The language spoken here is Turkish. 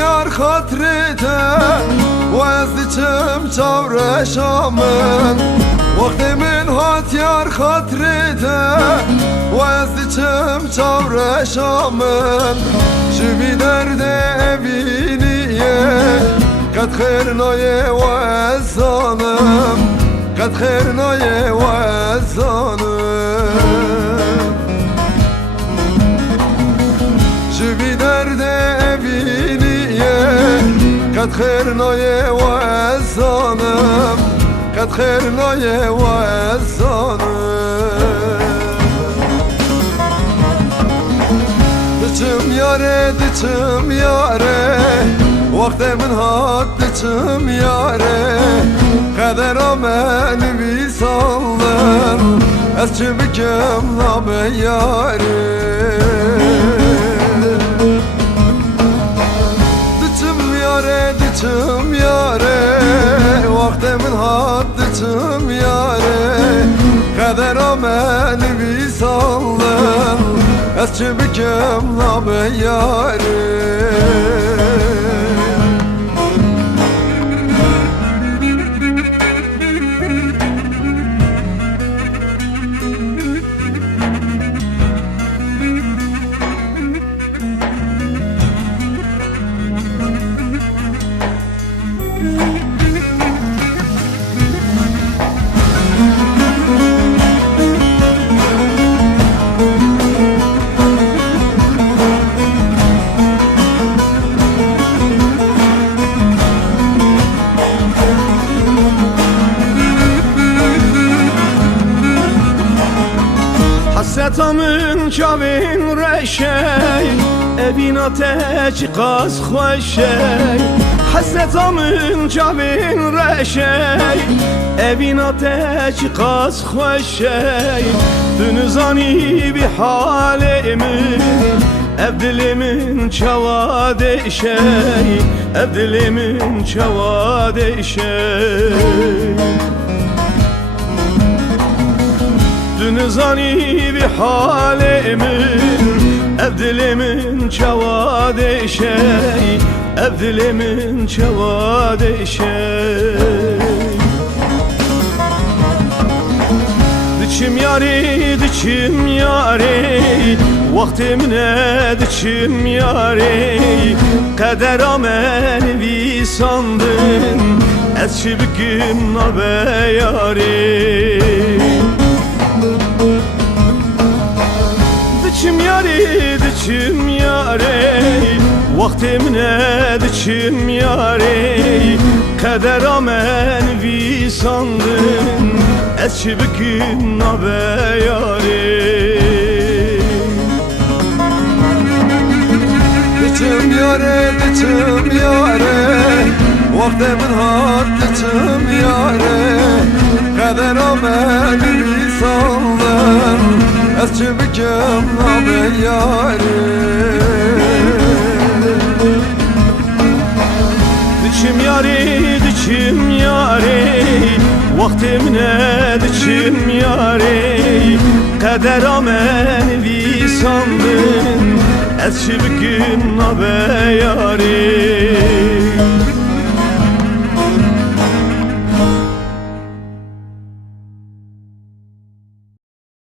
yar خاطرته وازدچم چاور شامن وقت من هات یار خاطرته وازدچم چاور شامن جبی درد بینیه قد خیر نایه وزانم قد خیر نایه وزانم جبی درد بینیه قد خیر نایه وزانم قد خیر نایه وزانم دچم یاره دچم یاره وقت من هات دچم یاره قدر من بیسالم از چه بکم نام یاره دچم یاره دچم یاره وقت من هات دچم یاره قدر من بیسالم از چه بکم نام یاره حسرتامın çavin reşey evin ateşi qaz xoşey حسرتامın çavin reşey evin ateşi qaz xoşey dünüzani bir halimi evdilimin çavade şey evdilimin çavade şey Dünüzani bir halimin evdilimin çavade şey evdilimin çavade şey Diçim yari diçim yari vaktimine diçim yari kader amel vi sandın ez çibikim nabe yari Diçim yari, diçim yari Vaktimine diçim yari Kader amen vi sandın Ez çibikim nabe yari Diçim yari, diçim yari Vaktimin hat diçim yari Kader amen vi sandın Ez çibikim nabe yari Diçim yari, diçim yari Vaktimine diçim yari Kader amen vi sandın Ez çibikim nabe yari